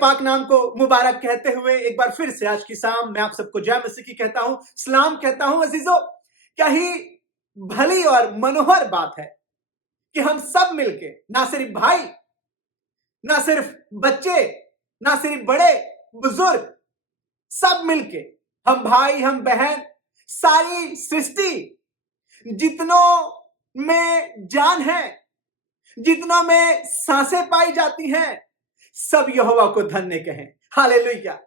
पाक नाम को मुबारक कहते हुए एक बार फिर से आज की शाम मैं आप सबको जय मसीह की कहता हूं, सलाम कहता हूं। अजीजों, क्या ही भली और मनोहर बात है कि हम सब मिलके, ना सिर्फ भाई, ना सिर्फ बच्चे, ना सिर्फ बड़े बुजुर्ग, सब मिलके, हम भाई, हम बहन, सारी सृष्टि, जितनों में जान है, जितनों में सांसें पाई जाती हैं, सब यहोवा को धन्य कहें। हालेलुया।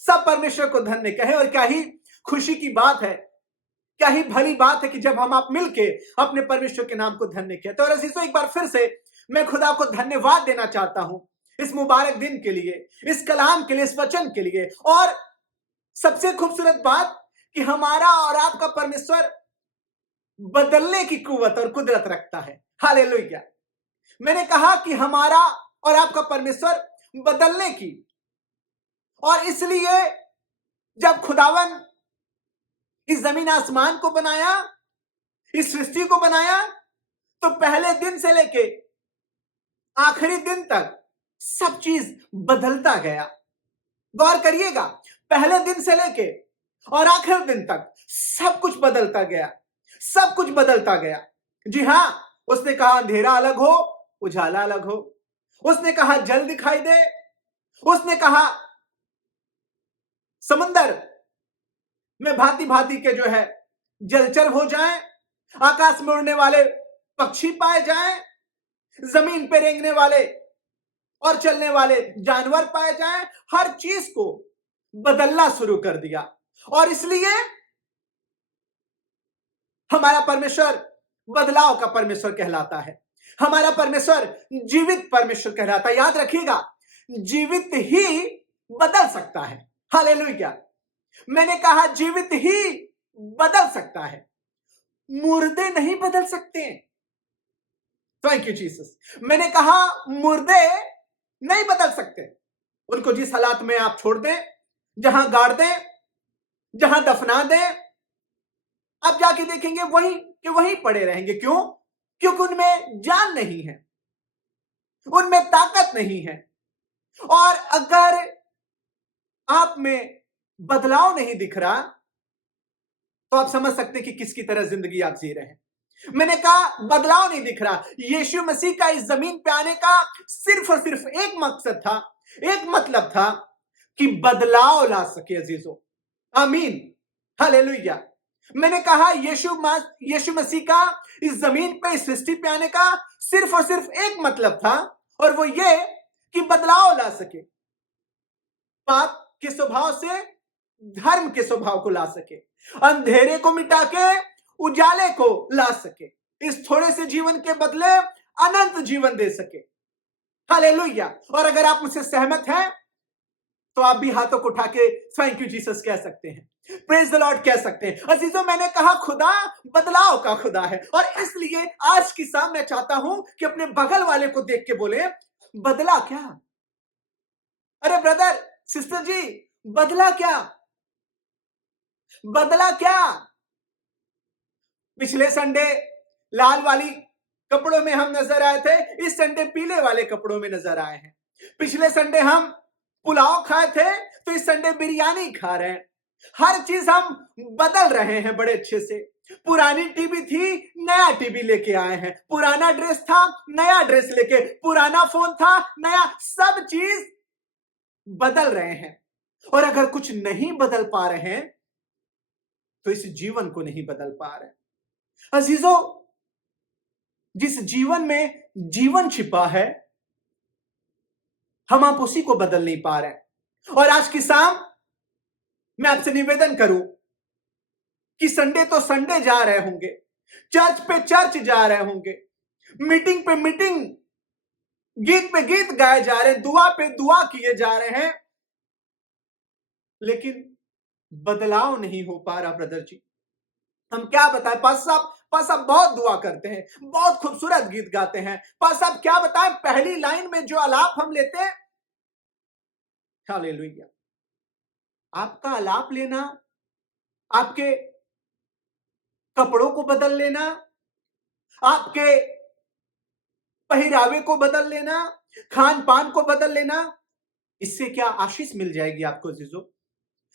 सब परमेश्वर को धन्य कहें। और क्या ही खुशी की बात है, क्या ही भली बात है कि जब हम आप मिलके अपने परमेश्वर के नाम को धन्य कहते हैं। और अजीजों, एक बार फिर से मैं खुदा को धन्यवाद देना चाहता हूं इस मुबारक दिन के लिए, इस कलाम के लिए, इस वचन के लिए। और सबसे खूबसूरत बात कि हमारा और आपका परमेश्वर बदलने की कुव्वत और कुदरत रखता है। हालेलुया। मैंने कहा कि हमारा और आपका परमेश्वर बदलने की, और इसलिए जब खुदावन इस जमीन आसमान को बनाया, इस सृष्टि को बनाया, तो पहले दिन से लेके आखिरी दिन तक सब चीज बदलता गया। गौर करिएगा, पहले दिन से लेके और आखिरी दिन तक सब कुछ बदलता गया, सब कुछ बदलता गया। जी हां, उसने कहा अंधेरा अलग हो, उजाला अलग हो। उसने कहा जल दिखाई दे, उसने कहा समुंदर में भांति भांति के जो है जलचर हो जाएं, आकाश में उड़ने वाले पक्षी पाए जाएं, जमीन पे रेंगने वाले और चलने वाले जानवर पाए जाएं। हर चीज को बदलना शुरू कर दिया। और इसलिए हमारा परमेश्वर बदलाव का परमेश्वर कहलाता है। हमारा परमेश्वर जीवित परमेश्वर कहलाता है। याद रखिएगा, जीवित ही बदल सकता है। हालेलुया। मैंने कहा जीवित ही बदल सकता है, मुर्दे नहीं बदल सकते। Thank you Jesus. मैंने कहा मुर्दे नहीं बदल सकते। उनको जिस हालात में आप छोड़ दें, जहां गाड़ दें, जहां दफना दें, आप जाके देखेंगे वहीं के वहीं पड़े रहेंगे। क्यों? क्योंकि उनमें जान नहीं है, उनमें ताकत नहीं है। और अगर आप में बदलाव नहीं दिख रहा, तो आप समझ सकते हैं कि किसकी तरह जिंदगी आप जी रहे हैं। मैंने कहा बदलाव नहीं दिख रहा। यीशु मसीह का इस जमीन पे आने का सिर्फ और सिर्फ एक मकसद था, एक मतलब था कि बदलाव ला सके। अजीजों, आमीन, हालेलुया। मैंने कहा यीशु मसीह का इस जमीन पे, इस सृष्टि पे आने का सिर्फ और सिर्फ एक मतलब था, और वो ये कि बदलाव ला सके, पाप के स्वभाव से धर्म के स्वभाव को ला सके, अंधेरे को मिटा के उजाले को ला सके, इस थोड़े से जीवन के बदले अनंत जीवन दे सके। हालेलुया। और अगर आप मुझसे सहमत हैं तो आप भी हाथों को उठा के थैंक यू जीसस कह सकते हैं, प्रेज द लॉर्ड कह सकते हैं। अजीजों, मैंने कहा खुदा बदलाव का खुदा है। और इसलिए आज की शाम मैं चाहता हूं कि अपने बगल वाले को देख के बोले, बदला क्या? अरे ब्रदर, सिस्टर जी, बदला क्या? बदला क्या? पिछले संडे लाल वाली कपड़ों में हम नजर आए थे, इस संडे पीले वाले कपड़ों में नजर आए हैं। पिछले संडे हम पुलाव खाए थे, तो इस संडे बिरयानी खा रहे हैं। हर चीज हम बदल रहे हैं बड़े अच्छे से। पुरानी टीवी थी, नया टीवी लेके आए हैं। पुराना ड्रेस था, नया ड्रेस लेके, पुराना फोन था, नया, सब चीज बदल रहे हैं। और अगर कुछ नहीं बदल पा रहे हैं तो इस जीवन को नहीं बदल पा रहे। अजीजों, जिस जीवन में जीवन छिपा है, हम आप उसी को बदल नहीं पा रहे। और आज की शाम मैं आपसे निवेदन करूं कि संडे तो संडे जा रहे होंगे, चर्च पे चर्च जा रहे होंगे, मीटिंग पे मीटिंग, गीत पे गीत गाए जा रहे हैं, दुआ पे दुआ किए जा रहे हैं, लेकिन बदलाव नहीं हो पा रहा। ब्रदर जी, हम क्या बताएं? पास साहब बहुत दुआ करते हैं, बहुत खूबसूरत गीत गाते हैं। पास साहब क्या बताएं, पहली लाइन में जो आलाप हम लेते हैं, हालेलुया, आपका आलाप लेना, आपके कपड़ों को बदल लेना, आपके पहरावे को बदल लेना, खान पान को बदल लेना, इससे क्या आशीष मिल जाएगी आपको जीजो?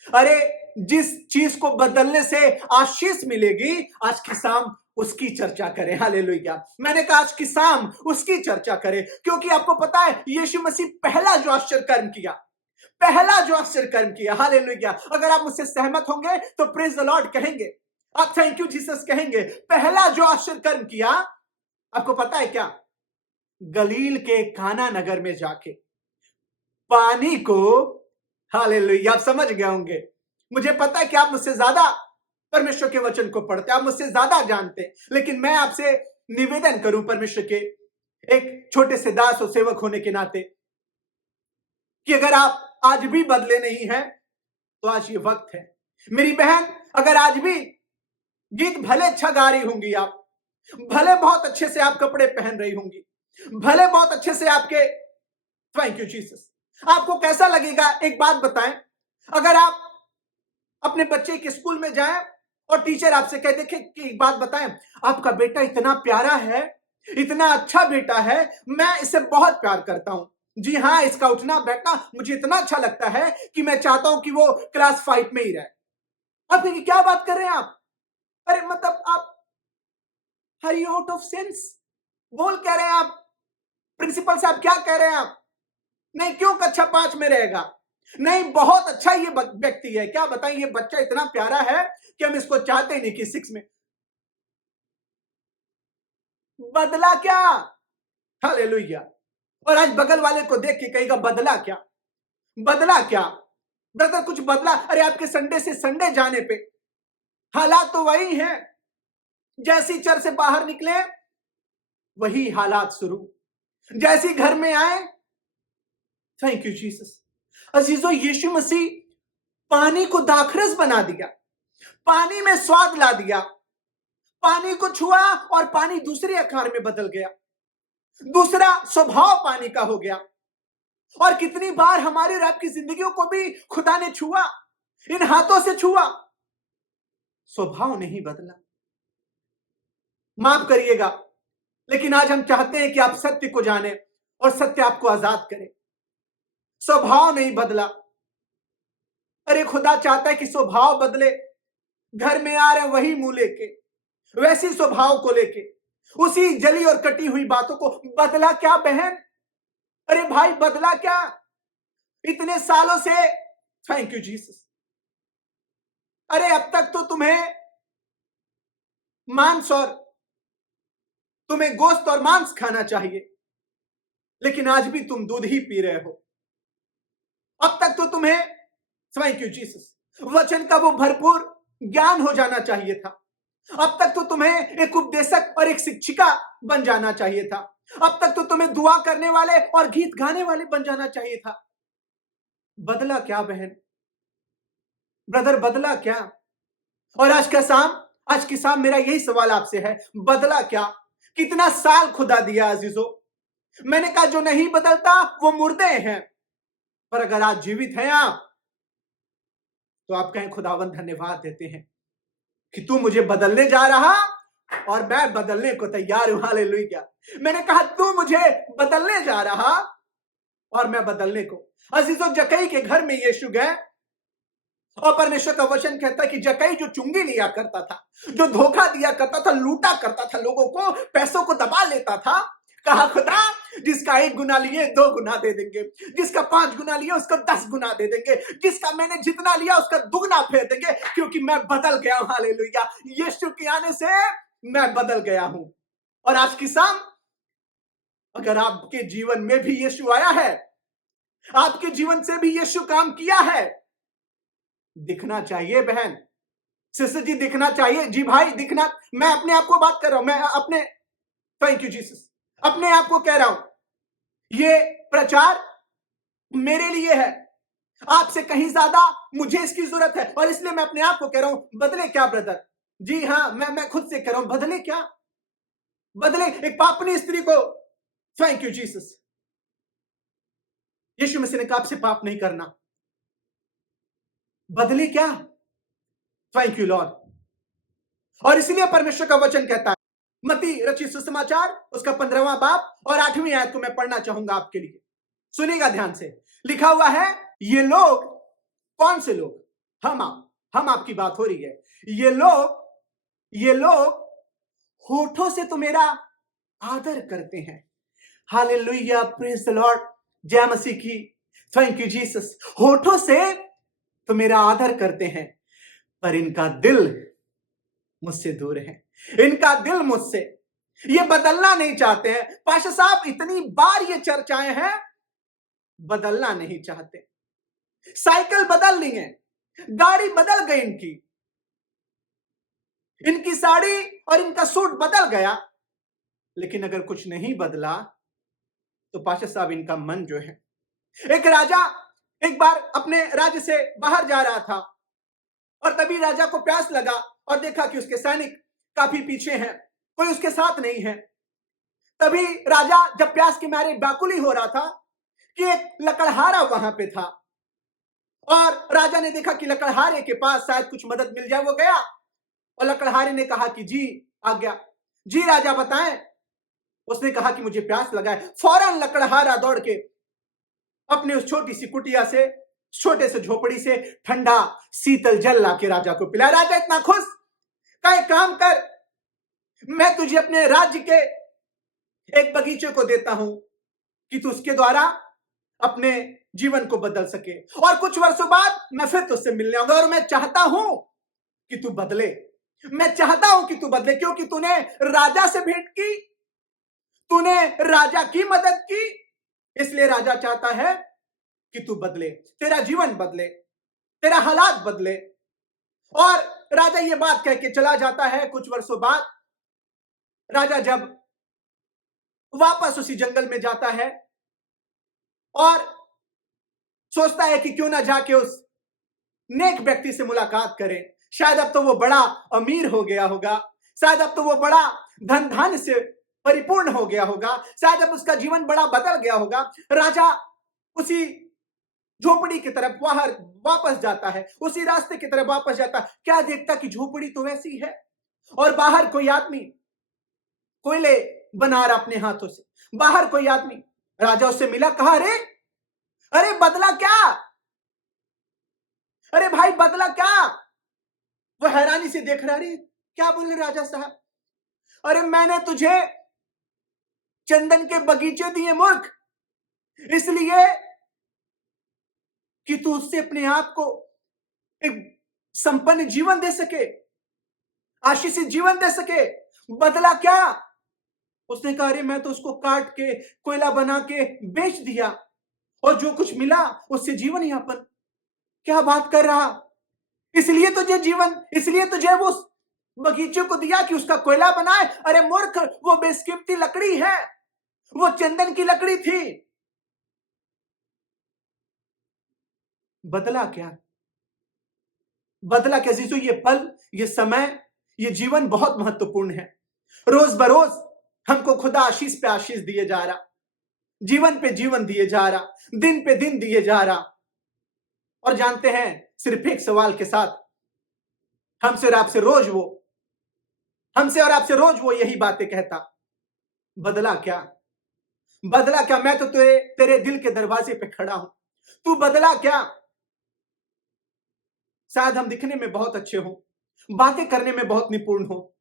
अरे जिस चीज को बदलने से आशीष मिलेगी, आज की शाम उसकी चर्चा करें। हालेलुया। मैंने कहा आज की शाम उसकी चर्चा करें, क्योंकि आपको पता है यीशु मसीह पहला जो आश्चर्य कर्म किया, पहला जो आश्चर्य कर्म किया, हालेलुया, अगर आप मुझसे सहमत होंगे तो प्रेज द लॉर्ड कहेंगे, आप थैंक यू जीसस कहेंगे। पहला जो आश्चर्य कर्म किया, आपको पता है क्या? गलील के काना नगर में जाके पानी को, हालेलुया, आप समझ गए होंगे। मुझे पता है कि आप मुझसे ज्यादा परमेश्वर के वचन को पढ़ते, आप मुझसे ज्यादा जानते हैं, लेकिन मैं आपसे निवेदन करूं परमेश्वर के एक छोटे से दास और सेवक होने के नाते, कि अगर आप आज भी बदले नहीं हैं तो आज ये वक्त है। मेरी बहन, अगर आज भी गीत भले अच्छा गा रही होंगी, आप भले बहुत अच्छे से आप कपड़े पहन रही होंगी, भले बहुत अच्छे से आपके, थैंक यू जीसस, आपको कैसा लगेगा? एक बात बताएं, अगर आप अपने बच्चे के स्कूल में जाएं और टीचर आपसे कह देखे कि एक बात बताएं, आपका बेटा इतना प्यारा है, इतना अच्छा बेटा है, मैं इसे बहुत प्यार करता हूं, जी हाँ, इसका उठना बैठना मुझे इतना अच्छा लगता है कि मैं चाहता हूं कि वो क्लास 5 में ही रहे। आप क्या बात कर रहे हैं आप? अरे मतलब आप are you out of sense? बोल कह रहे हैं आप, प्रिंसिपल साहब क्या कह रहे हैं आप? नहीं, क्यों कक्षा 5 में रहेगा? नहीं, बहुत अच्छा ये व्यक्ति है, क्या बताएं, ये बच्चा इतना प्यारा है कि हम इसको चाहते ही नहीं कि 6 में। बदला क्या? हालेलुया। और आज बगल वाले को देख के कहेगा बदला क्या? बदला क्या? ब्रदर कुछ बदला? अरे आपके संडे से संडे जाने पे हालात तो वही हैं, जैसी चर्च से बाहर निकले वही हालात शुरू, जैसी घर में आए, थैंक यू जीसस। अजीजों, यीशु मसीह पानी को दाखरस बना दिया, पानी में स्वाद ला दिया, पानी को छुआ और पानी दूसरे आकार में बदल गया, दूसरा स्वभाव पानी का हो गया। और कितनी बार हमारी और आपकी जिंदगियों को भी खुदा ने छुआ, इन हाथों से छुआ, स्वभाव नहीं बदला। माफ करिएगा, लेकिन आज हम चाहते हैं कि आप सत्य को जाने और सत्य आपको आजाद करे। स्वभाव नहीं बदला। अरे खुदा चाहता है कि स्वभाव बदले। घर में आ रहे वही मुंह लेके, वैसी स्वभाव को लेके, उसी जली और कटी हुई बातों को। बदला क्या बहन? अरे भाई बदला क्या? इतने सालों से, थैंक यू जीसस, अरे अब तक तो तुम्हें मांस और तुम्हें गोश्त और मांस खाना चाहिए, लेकिन आज भी तुम दूध ही पी रहे हो। अब तक तो तुम्हें, थैंक यू जीसस, वचन का वो भरपूर ज्ञान हो जाना चाहिए था। अब तक तो तुम्हें एक उपदेशक और एक शिक्षिका बन जाना चाहिए था। अब तक तो तुम्हें दुआ करने वाले और गीत गाने वाले बन जाना चाहिए था। बदला क्या बहन? ब्रदर बदला क्या? और आज की शाम मेरा यही सवाल आपसे है, बदला क्या? कितना साल खुदा दिया अजीजों? मैंने कहा जो नहीं बदलता वो मुर्दे हैं, पर अगर आज जीवित हैं आप, तो आप कहें खुदावंद धन्यवाद देते हैं कि तू मुझे बदलने जा रहा और मैं बदलने को तैयार हूं। हालेलुया। मैंने कहा तू मुझे बदलने जा रहा और मैं बदलने को। अजीजों, जक्कई के घर में यीशु गए और परमेश्वर का वचन कहता है कि जक्कई जो चुंगी लिया करता था, जो धोखा दिया करता था, लूटा करता था लोगों को, पैसों को दबा लेता था, कहा खुदा जिसका 1 गुना लिए 2 गुना दे देंगे, जिसका 5 गुना लिया उसको 10 गुना दे देंगे, जिसका मैंने जितना लिया उसका दुगना फेर देंगे, क्योंकि मैं बदल गया हूं। हालेलुया। यीशु के आने से मैं बदल गया हूं। और आज की शाम अगर आपके जीवन में भी यीशु आया है, आपके जीवन से भी यीशु काम किया है, दिखना चाहिए बहन, सिस्टर जी, दिखना चाहिए। जी भाई, दिखना। मैं अपने आप को बात कर रहा हूं, मैं अपने, थैंक यू जीसस, अपने आप को कह रहा हूं। ये प्रचार मेरे लिए है, आपसे कहीं ज्यादा मुझे इसकी जरूरत है, और इसलिए मैं अपने आप को कह रहा हूं बदले क्या ब्रदर? जी हां, मैं खुद से कह रहा हूं बदले क्या? बदले एक पापनी स्त्री को, थैंक यू जीसस, यीशु मसीह ने कहा आपसे पाप नहीं करना। बदले क्या? Thank you Lord. और इसलिए परमेश्वर का वचन कहता है, मत्ती रचित सुसमाचार उसका 15वां बाब और 8वीं आयत को मैं पढ़ना चाहूंगा आपके लिए, सुनिएगा ध्यान से। लिखा हुआ है, ये लोग, कौन से लोग? हम आपकी बात हो रही है। ये लोग होठों से तो मेरा आदर करते हैं। हालेलुया, प्रेज द लॉर्ड, जय मसीह की, थैंक यू जीसस। होठों से तो मेरा आदर करते हैं, पर इनका दिल मुझसे दूर है। इनका दिल मुझसे, ये बदलना नहीं चाहते हैं। पाशा साहब, इतनी बार ये चर्चाएं हैं, बदलना नहीं चाहते। साइकिल बदल ली है, गाड़ी बदल गई इनकी साड़ी और इनका सूट बदल गया, लेकिन अगर कुछ नहीं बदला तो पाशा साहब इनका मन जो है। एक राजा एक बार अपने राज्य से बाहर जा रहा था, और तभी राजा को प्यास लगा और देखा कि उसके सैनिक काफी पीछे हैं, कोई उसके साथ नहीं है। तभी राजा जब प्यास के मारे व्याकुली हो रहा था कि एक लकड़हारा वहां पे था, और राजा ने देखा कि लकड़हारे के पास शायद कुछ मदद मिल जाए। वो गया और लकड़हारे ने कहा कि जी आज्ञा, जी राजा बताएं। उसने कहा कि मुझे प्यास लगा है। फौरन लकड़हारा दौड़ के अपने उस छोटी सी कुटिया से, छोटे से झोपड़ी से ठंडा शीतल जल लाके राजा को पिलाया। राजा इतना खुश, का एक काम कर, मैं तुझे अपने राज्य के एक बगीचे को देता हूं कि तू उसके द्वारा अपने जीवन को बदल सके, और कुछ वर्षों बाद मैं फिर तुझसे मिलने आऊंगा, और मैं चाहता हूं कि तू बदले। मैं चाहता हूं कि तू बदले, क्योंकि तूने राजा से भेंट की, तूने राजा की मदद की, इसलिए राजा चाहता है कि तू बदले, तेरा जीवन बदले, तेरा हालात बदले। और राजा ये बात कह के चला जाता है। कुछ वर्षों बाद राजा जब वापस उसी जंगल में जाता है और सोचता है कि क्यों ना जाके उस नेक व्यक्ति से मुलाकात करें, शायद अब तो वो बड़ा अमीर हो गया होगा, शायद अब तो वो बड़ा धन धान्य से परिपूर्ण हो गया होगा, शायद अब उसका जीवन बड़ा बदल गया होगा। राजा उसी झोपड़ी की तरफ बाहर वापस जाता है, उसी रास्ते की तरफ वापस जाता है। क्या देखता कि झोपड़ी तो वैसी है, और बाहर कोई आदमी कोयले बना रहा अपने हाथों से। बाहर कोई आदमी, राजा उससे मिला, कहा अरे अरे बदला क्या, अरे भाई बदला क्या? वो हैरानी से देख रहा, अरे क्या बोल रहे राजा साहब? अरे मैंने तुझे चंदन के बगीचे दिए मूर्ख, इसलिए कि तू उससे अपने आप को एक संपन्न जीवन दे सके, आशीषित जीवन दे सके। बदला क्या? उसने कहा अरे मैं तो उसको काट के कोयला बना के बेच दिया, और जो कुछ मिला उससे जीवन यापन। क्या बात कर रहा? इसलिए तुझे जीवन, इसलिए तुझे वो बगीचे को दिया कि उसका कोयला बनाए? अरे मूर्ख, वो बेशकीमती लकड़ी है, वो चंदन की लकड़ी थी। बदला क्या? बदला क्या जीसू? ये पल, ये समय, ये जीवन बहुत महत्वपूर्ण है। रोज बरोज हमको खुदा आशीष पे आशीष दिए जा रहा, जीवन पे जीवन दिए जा रहा, दिन पे दिन दिए जा रहा। और जानते हैं, सिर्फ एक सवाल के साथ हमसे और आपसे रोज वो, हमसे और आपसे रोज वो यही बातें कहता, बदला क्या? बदला क्या? मैं तो तेरे दिल के दरवाजे पे खड़ा हूं, तू बदला क्या? शायद हम दिखने में बहुत अच्छे हों, बातें करने में बहुत निपुण हो,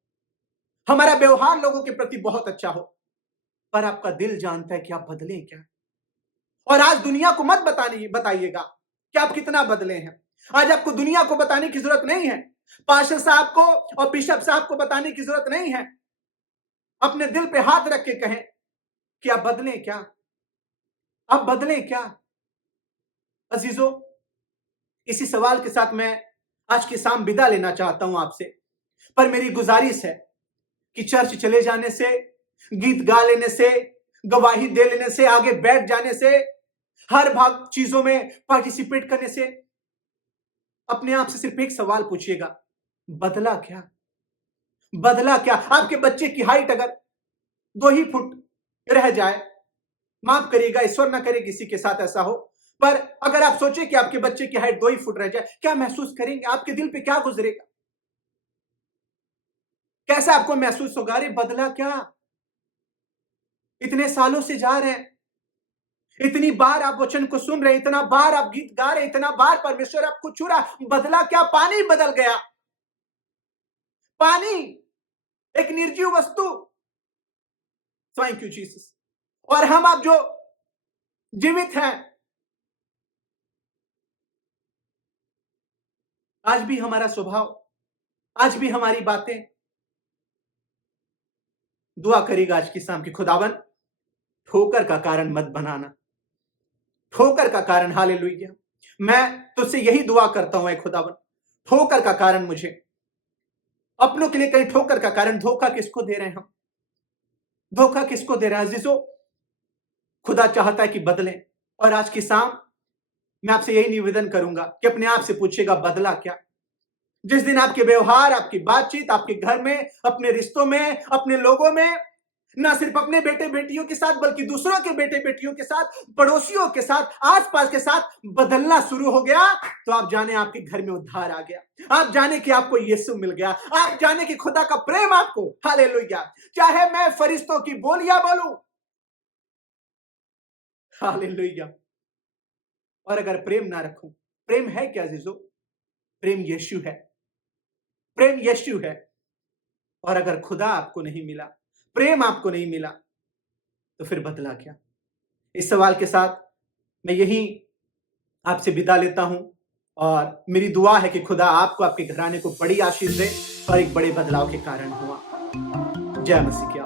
हमारा व्यवहार लोगों के प्रति बहुत अच्छा हो, पर आपका दिल जानता है कि आप बदले क्या। और आज दुनिया को मत बताइएगा कि आप कितना बदले हैं। आज आपको दुनिया को बताने की जरूरत नहीं है, पास्टर साहब को और बिशप साहब को बताने की जरूरत नहीं है। अपने दिल पे हाथ रख के कहें कि आप बदले क्या, आप बदले क्या। अजीजों, इसी सवाल के साथ मैं आज की शाम विदा लेना चाहता हूं आपसे। पर मेरी गुजारिश है कि चर्च चले जाने से, गीत गा लेने से, गवाही दे लेने से, आगे बैठ जाने से, हर भाग चीजों में पार्टिसिपेट करने से, अपने आप से सिर्फ एक सवाल पूछिएगा, बदला क्या? बदला क्या? आपके बच्चे की हाइट अगर 2 ही फुट रह जाए, माफ करिएगा, ईश्वर ना करे किसी के साथ ऐसा हो, पर अगर आप सोचे कि आपके बच्चे की हाइट 2 ही फुट रह जाए, क्या महसूस करेंगे? आपके दिल पे क्या गुजरेगा? कैसा आपको महसूस होगा? अरे बदला क्या? इतने सालों से जा रहे हैं, इतनी बार आप वचन को सुन रहे, इतना बार आप गीत गा रहे, इतना बार परमेश्वर आपको छू रहा, बदला क्या? पानी बदल गया। पानी एक निर्जीव वस्तु, थैंक यू जीसस। और हम आप जो जीवित हैं, आज भी हमारा स्वभाव, आज भी हमारी बातें, दुआ करेगा आज की शाम की, खुदावन ठोकर का कारण मत बनाना, ठोकर का कारण। हालेलुया। मैं तुझसे यही दुआ करता हूं, खुदावन ठोकर का कारण मुझे, अपनों के लिए कहीं ठोकर का कारण, धोखा किसको दे रहे हैं हम? धोखा किसको दे रहे हैं अजीजों? खुदा चाहता है कि बदलें। और आज की शाम मैं आपसे यही निवेदन करूंगा कि अपने आप से पूछिएगा, बदला क्या? जिस दिन आपके व्यवहार, आपकी बातचीत, आपके घर में, अपने रिश्तों में, अपने लोगों में, ना सिर्फ अपने बेटे बेटियों के साथ बल्कि दूसरों के बेटे बेटियों के साथ, पड़ोसियों के साथ, आसपास के साथ बदलना शुरू हो गया, तो आप जाने आपके घर में उद्धार आ गया। आप जाने कि आपको यीशु मिल गया। आप जाने कि खुदा का प्रेम आपको, हालेलुया। चाहे मैं फरिश्तों की बोलियां बोलूं, हालेलुया, और अगर प्रेम ना रखूं, प्रेम है क्या जीजो? प्रेम यीशु है, प्रेम यीशु है। और अगर खुदा आपको नहीं मिला, प्रेम आपको नहीं मिला, तो फिर बदला क्या? इस सवाल के साथ मैं यही आपसे विदा लेता हूं, और मेरी दुआ है कि खुदा आपको, आपके घराने को बड़ी आशीष दे और एक बड़े बदलाव के कारण हुआ। जय मसीह।